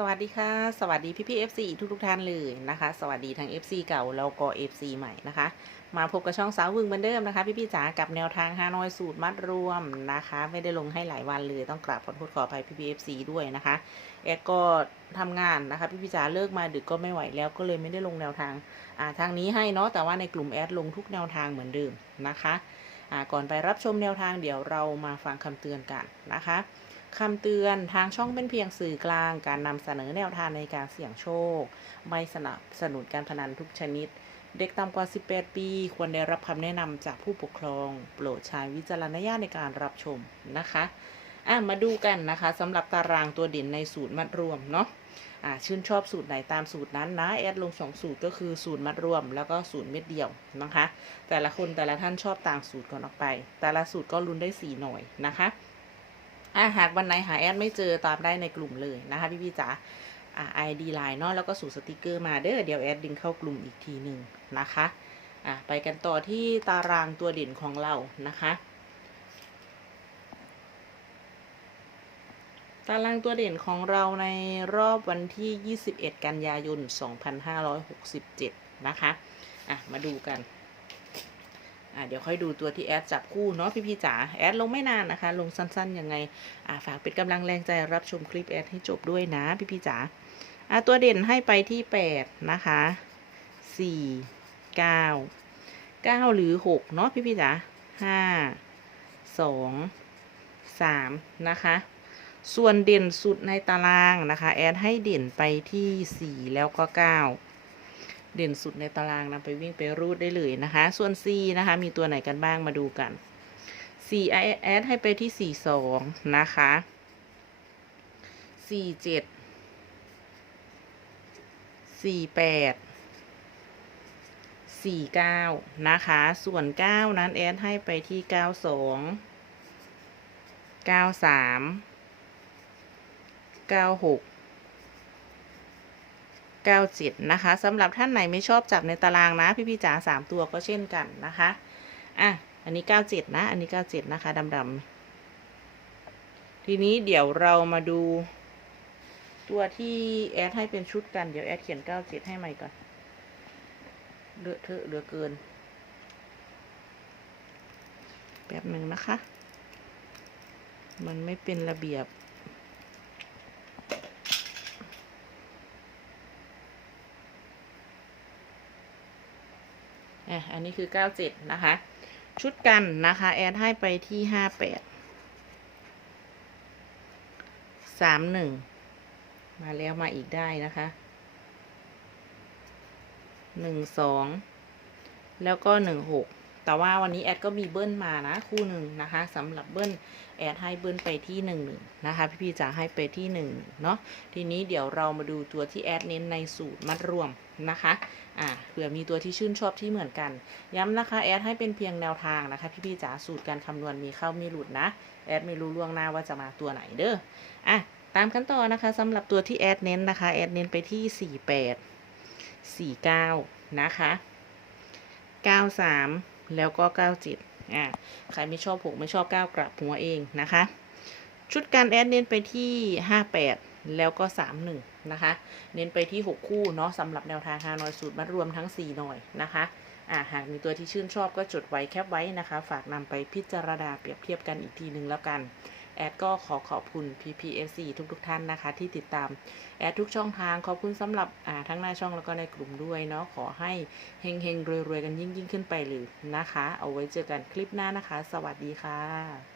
สวัสดีค่ะ สวัสดีพี่พี่ FC ทุกทุกท่านเลยนะคะ สวัสดีทั้ง FC เก่าแล้วก็ FC ใหม่นะคะ มาพบกับช่องสาววึงเหมือนเดิมนะคะ พี่พี่จ๋ากับแนวทางฮานอยสูตรมัดรวมนะคะ ไม่ได้ลงให้หลายวันเลยต้องกราบขอโทษขออภัยพี่พี่ FC ด้วยนะคะแอดก็ทำงานนะคะพี่พี่จ๋าเลิกมาดึกก็ไม่ไหวแล้วก็เลยไม่ได้ลงแนวทางอ่าทางนี้ให้เนาะแต่ว่าในกลุ่มแอดลงทุกแนวทางเหมือนเดิมนะคะ ก่อนไปรับชมแนวทางเดี๋ยวเรามาฟังคำเตือนกันนะคะคำเตือนทางช่องเป็นเพียงสื่อกลางการนำเสนอแนวทางในการเสี่ยงโชค ไม่สนับสนุนการพนันทุกชนิด เด็กต่ำกว่า 18 ปี ควรได้รับคำแนะนำจากผู้ปกครอง โปรดใช้วิจารณญาณในการรับชมนะคะอะมาดูกันนะคะสำหรับตารางตัวเด่นในสูตรมัดรวมเนาะ ชื่นชอบสูตรไหนตามสูตรนั้นนะแอดลงสองสูตรก็คือสูตรมัดรวม แล้วก็สูตรเม็ดเดียวนะคะ แต่ละคนแต่ละท่านชอบต่างสูตรก่อนออกไป แต่ละสูตรก็ลุ้นได้สี่หน่วยนะคะอะหากวันไหนหาแอดไม่เจอตามได้ในกลุ่มเลยนะคะพี่พี่จ๋าอ่า ID ไลน์เนาะแล้วก็สูตรสติกเกอร์มาเด้อเดี๋ยวแอดดึงเข้ากลุ่มอีกทีหนึ่งนะคะอะไปกันต่อที่ตารางตัวเด่นของเรานะคะ ตารางตัวเด่นของเราในรอบวันที่ 21 กันยายน 2567 นะคะ อะ มาดูกัน อะ เดี๋ยวค่อยดูตัวที่แอดจับคู่เนาะพี่พี่ๆจ๋า แอดลงไม่นานนะคะ ลงสั้นๆยังไง อะ ฝากเป็นกำลังแรงใจรับชมคลิปแอดให้จบด้วยนะพี่พี่ๆจ๋า อะ ตัวเด่นให้ไปที่ 8 นะคะ 4 9 9 หรือ 6 เนาะพี่พี่ๆจ๋า 5 2 3 นะคะ ส่วนเด่นสุดในตารางนะคะ แอดให้เด่นไปที่ 4 แล้วก็ 9 เด่นสุดในตารางนำไปวิ่งไปรูดได้เลยนะคะ ส่วน C นะคะ มีตัวไหนกันบ้างมาดูกัน C แอดให้ไปที่ 4 2 นะคะ 4 7 4 8 4 9 นะคะ ส่วน 9 นั้นแอดให้ไปที่ 9 2 96 97 นะคะสำหรับท่านไหนไม่ชอบจับในตารางนะ พี่พี่จ๋าสามตัวก็เช่นกันนะคะ อะ อันนี้ 97 นะ อันนี้ 97 นะคะดำๆทีนี้เดี๋ยวเรามาดู ตัวที่แอดให้เป็นชุดกันเดี๋ยวแอดเขียน 97 ให้ใหม่ก่อนเลอะเทอะเหลือเกิน แป๊บหนึ่งนะคะ มันไม่เป็นระเบียบ อะอันนี้คือ97นะคะ ชุดกันนะคะ แอดให้ไปที่58 31มาแล้วมาอีกได้นะคะ12แล้วก็16 แต่ว่าวันนี้แอดก็มีเบิ้ลมานะคู่หนึ่งนะคะสำหรับเบิ้ลแอดให้เบิ้ลไปที่11นะคะ พี่ๆจะให้ไปที่1เนาะทีนี้เดี๋ยวเรามาดูตัวที่แอดเน้นในสูตรมัดรวมนะคะอ่าเผื่อมีตัวที่ชื่นชอบที่เหมือนกัน ย้ำนะคะแอดให้เป็นเพียงแนวทางนะคะพี่ๆจ๋าสูตรการคำนวณมีเข้ามีหลุดนะแอดไม่รู้ล่วงหน้าว่าจะมาตัวไหนเด้ออะตามขั้นตอนนะคะสำหรับตัวที่แอดเน้นนะคะแอดเน้นไปที่ 48 49 นะคะ 93 แล้วก็97อ่าใครไม่ชอบ6ไม่ชอบ9กลับหัวเองนะคะ ชุดการแอดเน้นไปที่58แล้วก็31นะคะ เน้นไปที่6คู่เนาะสำหรับแนวทางฮานอยสูตรมัดรวมทั้ง4หน่อยนะคะอ่าหากมีตัวที่ชื่นชอบก็จดไว้แคปไว้นะคะ ฝากนำไปพิจารณาเปรียบเทียบกันอีกทีหนึ่งแล้วกัน แอดก็ขอขอบคุณ PPSC ทุกๆทท่านนะคะ ที่ติดตามแอดทุกช่องทางขอบคุณสำหรับทั้งหน้าช่องแล้วก็ในกลุ่มด้วยเนาะขอให้เฮงเฮงๆรวยๆกันยิ่งยิ่งๆขึ้นไปเลยนะคะ เอาไว้เจอกันคลิปหน้านะคะ สวัสดีค่ะ